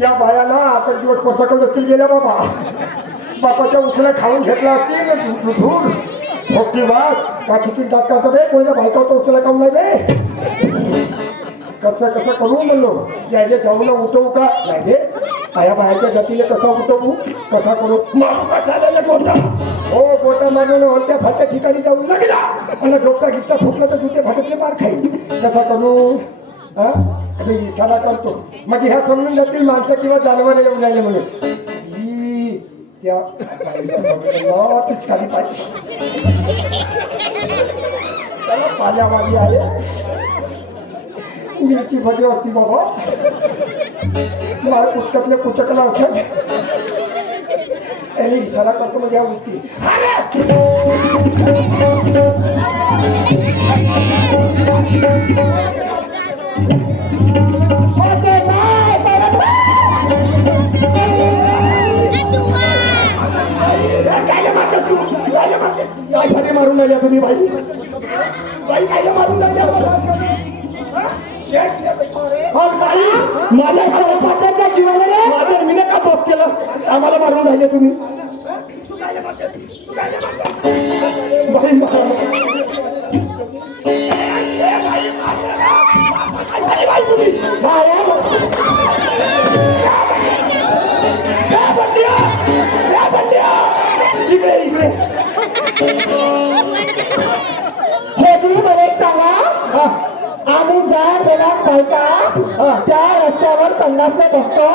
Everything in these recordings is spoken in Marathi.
या बायाला आपण दिवस पसकड असतील गेल्या बाबा. बापाच्या उसळ्या खाऊन घेतला असतील दुधून भोगती वास बाकीची जात करतो रे कोणत्या बायकाचा उसळ्या खाऊन नाही दे. कसं कसं करू म्हणलो यायले जाऊन उठवू का नाही रे आया बायाच्या जातीला कसा उठवू कसा करू मारू कसा गोटा हो गोटा मारून होत्या फाट्या ठिकाणी जाऊन लागला आणि डोकसा गिक्सा फुटला तर तुझे फाट्यातले मार खाईल कसा करू हा मी इशारा करतो म्हणजे ह्या समजून जातील माणसं किंवा जनावर येऊन राहिले म्हणून ही त्या पिचकारी पाहिजे त्याला पाल्यावाली आले मिरची भजी असती बाबा मला कुचकातले कुचकला असेल याने इशारा करतो म्हणजे या वृत्ती मारून राहिल्या तुम्ही बाई बाई काय मारून राहिल्या माझ्या घराच्या जीवाला रे माझ्या मी का दोष केला आम्हाला मारून राहिले तुम्ही इकडे इकडे हे तुम्ही मला एक सांगा आम्ही ज्या जगात बायका त्या रस्त्यावर संडासला बसतो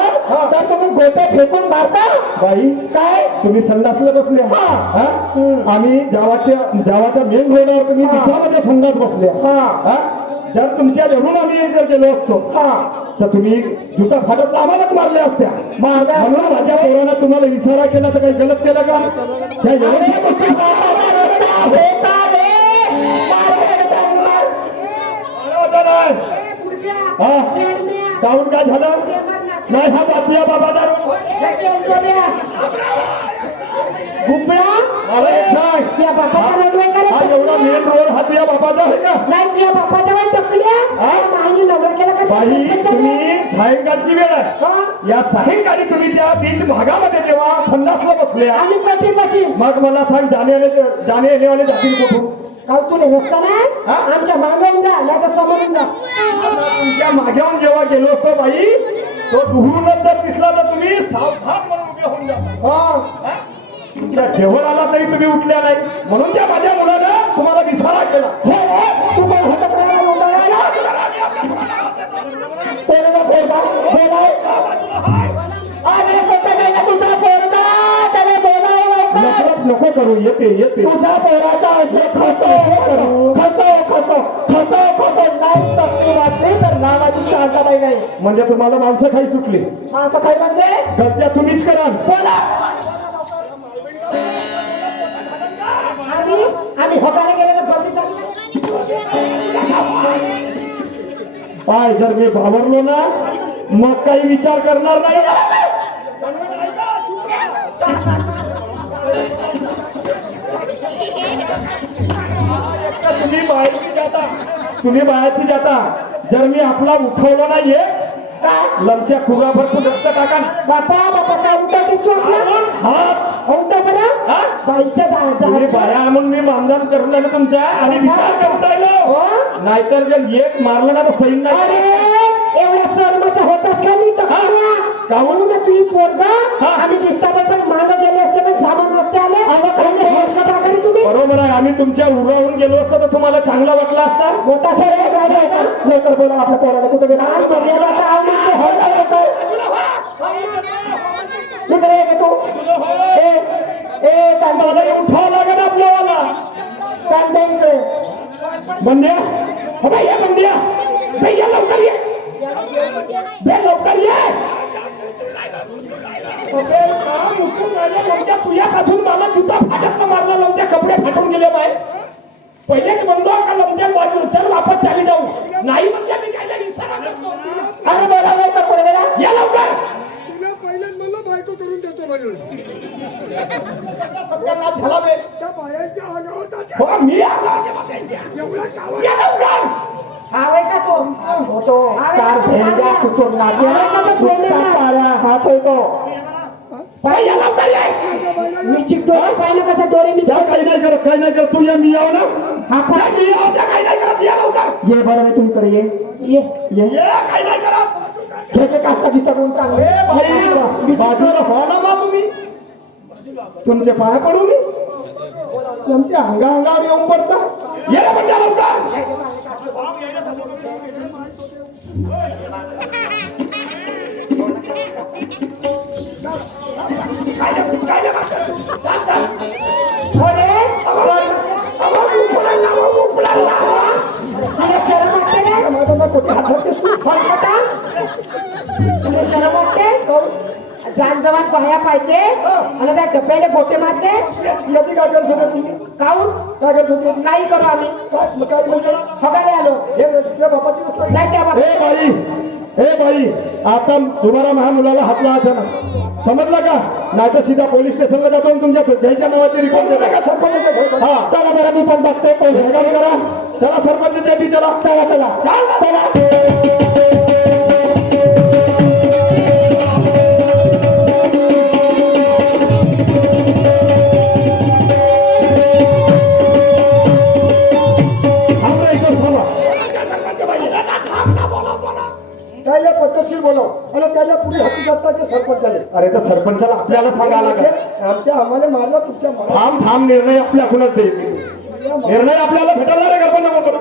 तर तुम्ही गोटे फेकून मारता बाई काय तुम्ही संडासला बसले आम्ही जावाच्या मेन रोडवर तुम्ही तिच्यामध्ये संडास बसले जर तुमच्या धरून आम्ही जर गेलो असतो तर तुम्ही जुता फाटत आम्हालाच मारल्या असत्या म्हणून माझ्या पोरानं तुम्हाला इशारा केला तर काही गलत केलं का काहून काय झालं नाही हा बातम्या बाबा दारू अरे तुझ्या बापाचा एवढा मेन रोड हा तुझ्या बाबाचा आहे का नाही तुझ्या बापाच्या वेळ बाई तुम्ही सायंकाळची वेळ आहे या सायंकाळी तुम्ही त्या बीच भागामध्ये जेव्हा संडासला बसल्या मग मला सांग जाणे येणेवाले जातील कुठून तुला नसताना आमच्या मागेऊन जा नाही तर समोरून जा तुमच्या मागेऊन जेव्हा गेलो असतो बाई तो दुहूनच जर दिसला तर तुम्ही सावधान म्हणून उभे होऊन जा तुमच्या जेवण आला तरी तुम्ही उठल्या नाही म्हणून त्या माझ्या मुलानं तुम्हाला विसारा केला नको करू येते येते तुझ्या पोराचा असे नाही तर वाटले तर नावाची शांताबाई नाही म्हणजे तुम्हाला माणसं खाई सुटली माणसं खाई म्हणजे गद्या तुम्हीच करा बोला आम्ही होकाला गेले पाय जर मी भावरलो ना मग काही विचार करणार नाही तुम्ही बाहेरची जाता जर मी आपला उठवलो नाहीये लमच्या खुरा भरपूर रक्त टाका बापा बापा का उठा दिसतो उठा बरं बाईच्या बाया म्हणून मी मानधन करून राहिलो तुमच्या आणि विचार करून राहिलो नाहीतर जर एक मारलं ना तर सैन नाही एवढ्या सर्वांचा होताच का मी काहून ना तुझी पोरगा आम्ही दिसता पण मागं गेले असते पण सामान रस्ते आले तुम्ही बरोबर आहे आम्ही तुमच्या उरावून गेलो असतो तर तुम्हाला चांगला वाटला असता मोठा सर लवकर बोला आपल्या पोराला कुठे गेला उठावं लागेल आपल्याला कांदा इकडे बंड्या बंड्या लवकर ये लवकर ये तुझ्यापासून मला जुता फाटत मारला नव्हत्या कपडे फाटून गेले बाय पहिलेच म्हणलो का लमच्या बाजू चल वापस चाली जाऊ नाही म्हणजे मी काय इशारा करतो अरे बोला लवकर पुढे गेला या लवकर तुला पहिलेच म्हणलो बायको करून देतो म्हणून सत्यानाश झाला बे त्या बायांच्या आगावर हो मी आगावर या लवकर हावे का तो होतो कार भेंड्या कुचोरला हाच होय तो पाय या लवकर ये मी चिकटोला पाहिलं कसा डोळे मी काही नाही करत काही नाही करत तू ये मी याव ना हा पाय मी याव त्या काही नाही करत या लवकर ये बरं तू इकडे ये ये ये काही नाही करत घे कास्ता दिसता कोण चांगले बाजूला व्हा ना बा तुम्ही तुमचे पाय पडू मी तुमच्या अंगावर येऊन पडता ये रे बंड्या लवकर जवान बाया पाहिजे आणि त्या डब्याला गोटे मारते याची काय करत होते तुम्ही काऊन काय करत होते काही करू आम्ही काय म्हणजे बघायला आलो हे बापाची गोष्ट आहे. नाही त्या बाबा ए बाई आता तुम्हाला माझ्या मुलाला हात लावायचा ना समजलं का नाही तर सीधा पोलीस स्टेशनला जातो आणि तुमच्या घ्यायच्या नावाची रिपोर्ट देता का सरपंच हा चला बरं मी पण बघते काम करा चला सरपंच द्या चला चला चला चला त्याला पद्धतशीर बोलव आणि त्याला पुढे हकीकतचे सरपंच झाले. अरे तर सरपंचाला आपल्याला सांगायला लागेल आमच्या आम्हाला मारला तुमच्या मला थांब थांब निर्णय आपल्याकडूनच देईल निर्णय आपल्याला भेटवणार आहे का पण नको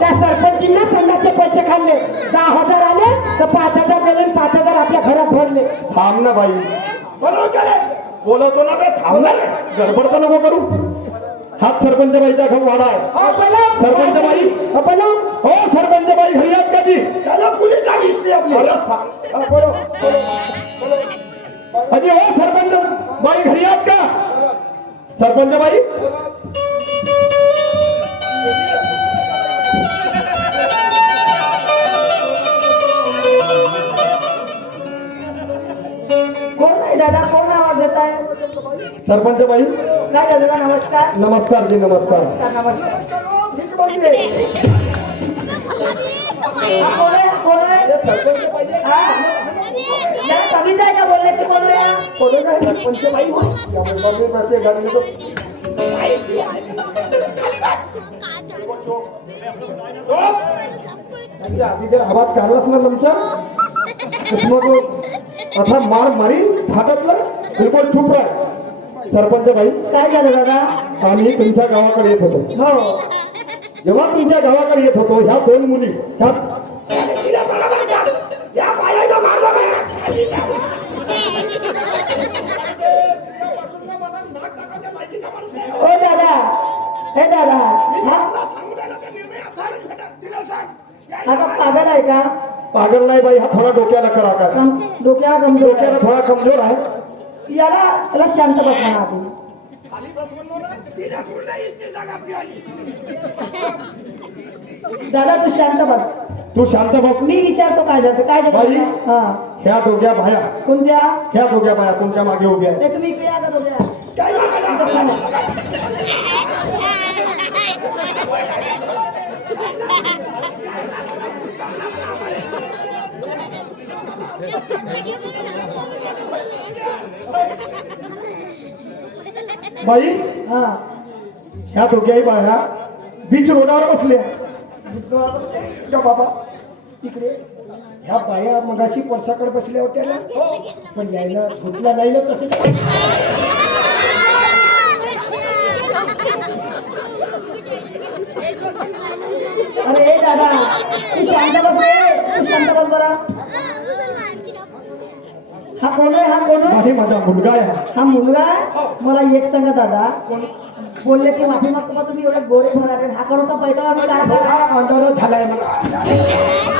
त्या सरपंचींना संघाचे पैसे खाल्ले 10,000 आले तर 5,000 गेले आणि 5,000 आपल्या घरात भरले थांब ना बाई बोलवतो ना काय थांबणार गडबड तर नको करू हाच सरपंच बाईचा खूप वाडा आहे सरपंच बाई हो सरपंच बाई घरी आहेत का ती त्याला पोलीस आली आपली अरे सांग अजी हो सरपंच बाई घरी आहेत का सरपंच बाई कोण नाही दादा कोण आवाज देत आहे सरपंच बाई नाही दादा नमस्कार नमस्कार जी नमस्कार नमस्कार ठीक म्हणजे कोण आहे कोण आहे सरपंच पाहिजे जरा कमीच आहे का बोलण्याची कोण आहे कोणी काय सरपंच बाई हो यामुळे बाबी बसते गाडी घेतो त्यांच्या आधी जर आवाज काढलाच ना तुमचा मग असा मार मारी फाटतला बिलकुल चूप राह सरपंच बाई काय झालं दादा आम्ही तुमच्या गावाकडे येत होतो हो जेव्हा तुमच्या गावाकडे येत होतो ह्या दोन मुली ह्या ओ दादा हे दादा आता पागल आहे का पागल नाही बाई हा थोडा डोक्याला करा काय डोक्याला कमजोर डोक्याला आहे. थोडा कमजोर आहे याला शांत बसणार आधी दादा तू शांत बस तू शांत बस मी विचारतो काय झालं काय बाई. झालं हा ह्या दोघ्या बाया कोणत्या ह्या दोघ्या बाया तुमच्या मागे उभ्या आहेत नाही तुम्ही इकडे या का दोघ्या? बाई हा ह्या दोघ्याही बाया बीच रोडावर बसल्या का बाबा इकडे ह्या बाया मगाशी परसाकडे बसल्या होत्या ना पण यायला फुटला नाही ना कसं अरे ए दादा तू शांत बस रे तू शांत बस बरा हा कोण आहे हा कोण आहे बाई माझा मुलगा आहे हा. हा मुलगा आहे? मला एक सांगा दादा बोलले की माफी मागतो का तुम्ही एवढे गोरे होणार हा कोण होता पैसा आणि काय करा? हा अंधार झालाय मला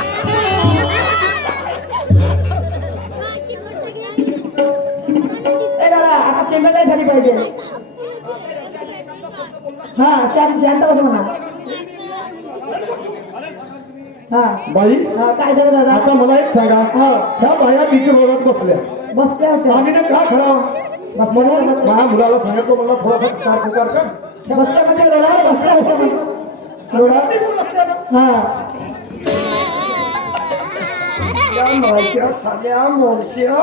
ए दादा आता चेंबर नाही झाली पाहिजे हा शांत बस म्हणा हा बाई हा, काय झालं दादा आता मला एक सांगा ह्या बाया बीच रोडात बसल्या बसते होत्या आम्ही ना का खराव म्हणून माझ्या मुलाला सांगितलं मला थोडासा कार पुकार कर बसते म्हणजे रोडावर बसते होत्या म्हणून. रोडावर हा माहित्या साल्या मोडश्या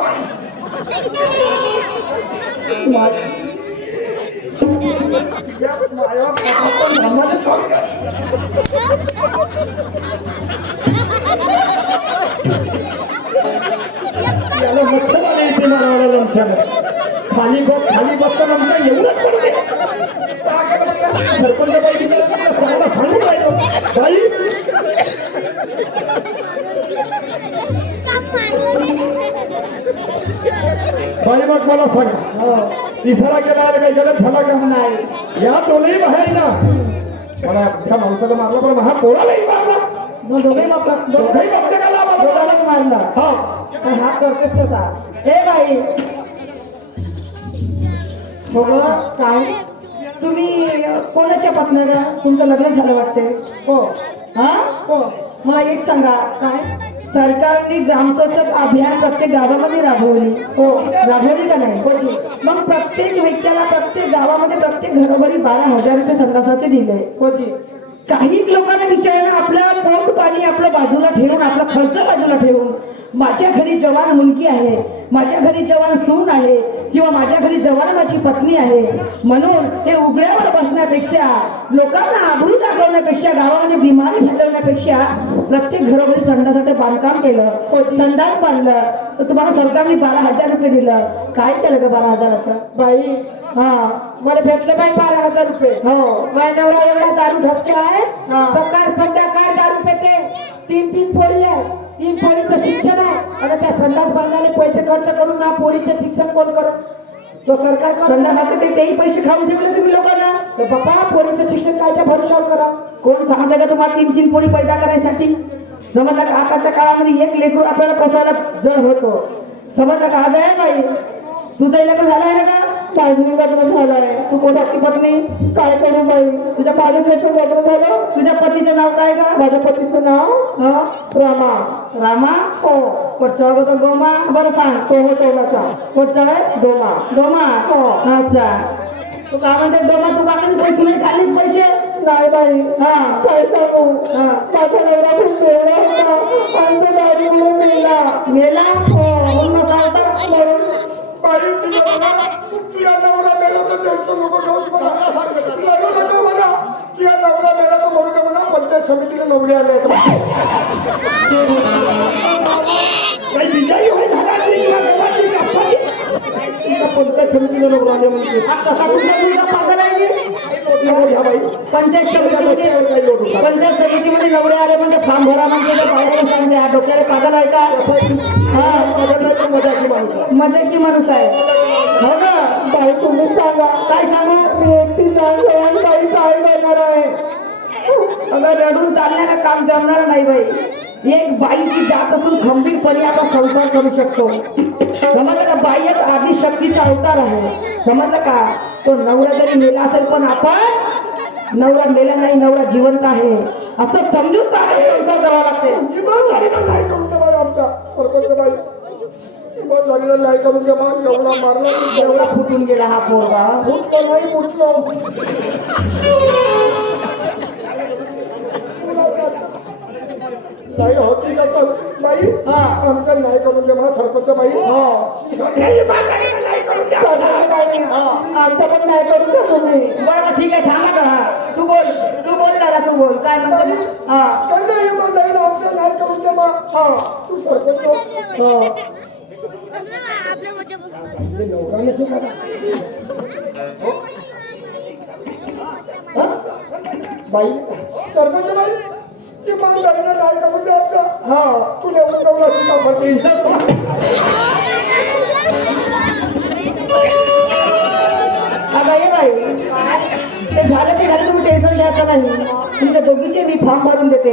या माया पण आम्हाला चालतात. याला मच्छर आले इथे मारावं लमच्यानं. खाली बसता नंतर एवढंच पडते. सरपंच बाई विचारायला सांगून राहिलो बाई बाई मग मला सांगा इशारा केला काही गलत झाला का नाही या दोन्ही बाहेर ना मला त्या माणसाला मारला पण महा पोरालाही मारला दोघे प्रत्येकाला दोघालाच मारला हा पण हात करतेस कसा हे बाई हो ग, काय तुम्ही कोणाच्या पत्नीला तुमचं लग्न झालं वाटते हो हा हो मला एक सांगा काय सरकारने ग्रामस्वच्छता अभियान प्रत्येक गावामध्ये राबवली हो राबवली का नाही मग प्रत्येक व्यक्तीला प्रत्येक गावामध्ये प्रत्येक घरोघरी 12,000 रुपये संडासाचे दिले होती काही लोकांना विचारणं आपलं पोट पाणी आपलं बाजूला ठेवून आपला खर्च बाजूला ठेवून माझ्या घरी जवान मुलगी आहे माझ्या घरी जवान सून आहे किंवा माझ्या घरी जवान माझी पत्नी आहे म्हणून हे उघड्यावर बसण्यापेक्षा लोकांना आबरू दाखवण्यापेक्षा गावामध्ये बिमारी फैलवण्यापेक्षा प्रत्येक घरोघरी संडासाचे बांधकाम केलं संडास बांधलं तर तुम्हाला सरकारने 12,000 रुपये दिलं काय केलं ग 12,000चं बाई हा मला भेटलं बाई 12,000 रुपये हो माझ्या नवरा एवढा दारू ढसके आहे सकाळ संध्याकाळ दारू पेते 3 पोरी आहे 3 पोरीचं शिक्षण आहे आणि त्या संडास बांधायला पैसे खर्च करून ना पोरीचं शिक्षण कोण करत तो सरकार करत संडासाचे तेही पैसे खाऊन ठेवले तुम्ही लोकांना तर बाबा पोरीचं शिक्षण कायच्या भरोशावर करा कोण सांगतं का तुम्हाला 3 पोळी पैदा करायसाठी समजा का आताच्या काळामध्ये एक लेकरू आपल्याला पोसायला जड होतो समजा का आज आहे बाई तुझं लग्न झालंय ना का काय लग्न झालंय तू कोणाची पत्नी काय करू बाई तुझ्या पाठीचं लग्न झालं तुझ्या पतीचं नाव काय का माझ्या पतीचं नाव हं? रामा रामा हो कोणचा होता गोमा बरं सांग तो होता कोणचा आहे डोमा गोमा हो. अच्छा तू काय म्हणते गोमा तू काकडे पैसे नाही खाल्लीच पैसे नाही बाई हा काय सांगू हा. माझा नवरा खूप वेगळा होता आणि तो दारूमुळे मेला मेला हो म्हणून असा होता बाई तुझ्या नवरा मेला तर टेन्शन नको घेऊस मला लढू नको मला तुझ्या नवरा मेला तर मरू दे म्हणा पंचायत समितीला नवरे आले काही बिजाई होय झाला नाही या देवाची गप्पाची. पंचायत समितीला नवरा आले म्हणजे कसा तुमचा मुलगा पागल आहे घ्या बाई पंचायत समितीमध्ये नवरे आले म्हणजे फॉर्म भरा म्हणजे पागल सांगते हा डोक्याला पागल आहे का हा मजाची माणसं मजेची माणूस आहे हो ना बाई तुम्ही सांगा काय सांगू मी एकटी जाण बाई काय करणार आहे अगं रडून चालण्याला काम जमणार नाही बाई एक बाईची जात असून खंबीरपणे आपण संसार करू शकतो समजलं का बाई एक आधी शक्तीचा अवतार आहे समजलं का तो नवरा जरी मेला असेल पण आपण नवरा मेला नाही नवरा जिवंत आहे असं समजून संसार करावा लागते इमानदारीनं नाही करून द्या बाई आमचा सरपंच बाई इमानदारीनं नाही करून द्या बा एवढा मारला एवढा फुटून गेला हा पोरगा फुटतो नाही फुटलो नाही हो ठीक आहे चल बाई हा. आमचा नाही करून द्या बा सरपंच बाई हो इमानदारीनं नाही करून द्या सरपंच बाई आमचा पण नाही करून द्या तुम्ही बरं ठीक आहे थांबा का हा तू बोल दादा तू बोल काय म्हणतो हा त्यांना इमानदारीनं आमचा नाही करून द्या बा हो तू सरपंच हो नवरा नसेल का? बाई सरपंच बाई इमानदारीनं नाही करून द्या आमचा हा तुला एवढं नवरा सुद्धा भरतील अगं ये बाई ते झालं तुम्ही टेन्शन घ्यायचं नाही तुमच्या दोघीचे मी फॉर्म भरून देते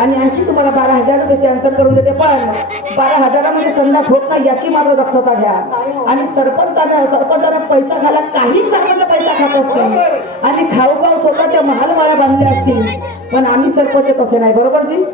आणि आणखी तुम्हाला 12,000 रुपये सॅन्क्शन करून देते पण 12,000मध्ये संडास होत नाही याची मात्र दक्षता घ्या आणि सरपंचाने पैसा खाला काही सरपंच पैसा खात असतील आणि खाऊ स्वतःच्या महालमाळ्या बांधल्या असतील पण आम्ही सरपंच तसे नाही बरोबर जी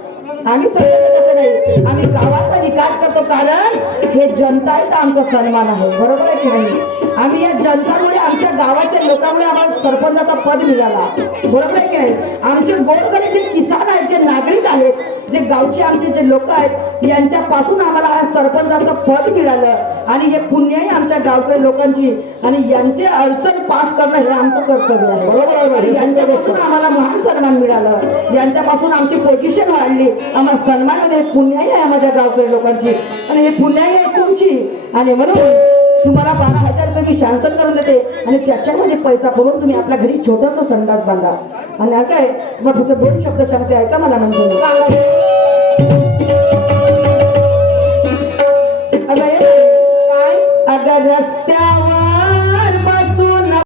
आम्ही सरपंच तसे नाही आम्ही गावाचा विकास करतो कारण हे जनता आहे तर आमचा सन्मान आहे बरोबर आहे की नाही आम्ही या जनतामुळे आमच्या गावाच्या लोकांमुळे आम्हाला सरपंचाचा पद मिळाला बरोबर आहे की नाही आमचे गोरगरीब जे किसान आहेत जे नागरिक आहेत, जे गावचे आमचे जे लोक आहेत, यांच्यापासून आम्हाला हा सरपंचाचं पद मिळालं आणि हे पुण्याही आमच्या गावकरी लोकांची आणि यांचे अडचण पास करणं हे आमचं कर्तव्य आहे. बरोबर आहे बाई. आणि यांच्यापासून आम्हाला महान सन्मान मिळालं, यांच्यापासून आमची पोझिशन वाढली, आम्हाला सन्मान म्हणजे पुण्याही आहे माझ्या गावकरी लोकांची आणि हे पुण्याही आहे तुमची. आणि म्हणून तुम्हाला 12,000 रुपये मी शांसन करून देते आणि त्याच्यामध्ये पैसा भरून तुम्ही आपल्या घरी छोटासा संडास बांधा. आणि काय मग फक्त 2 शब्द सांगते ऐका मला म्हणजे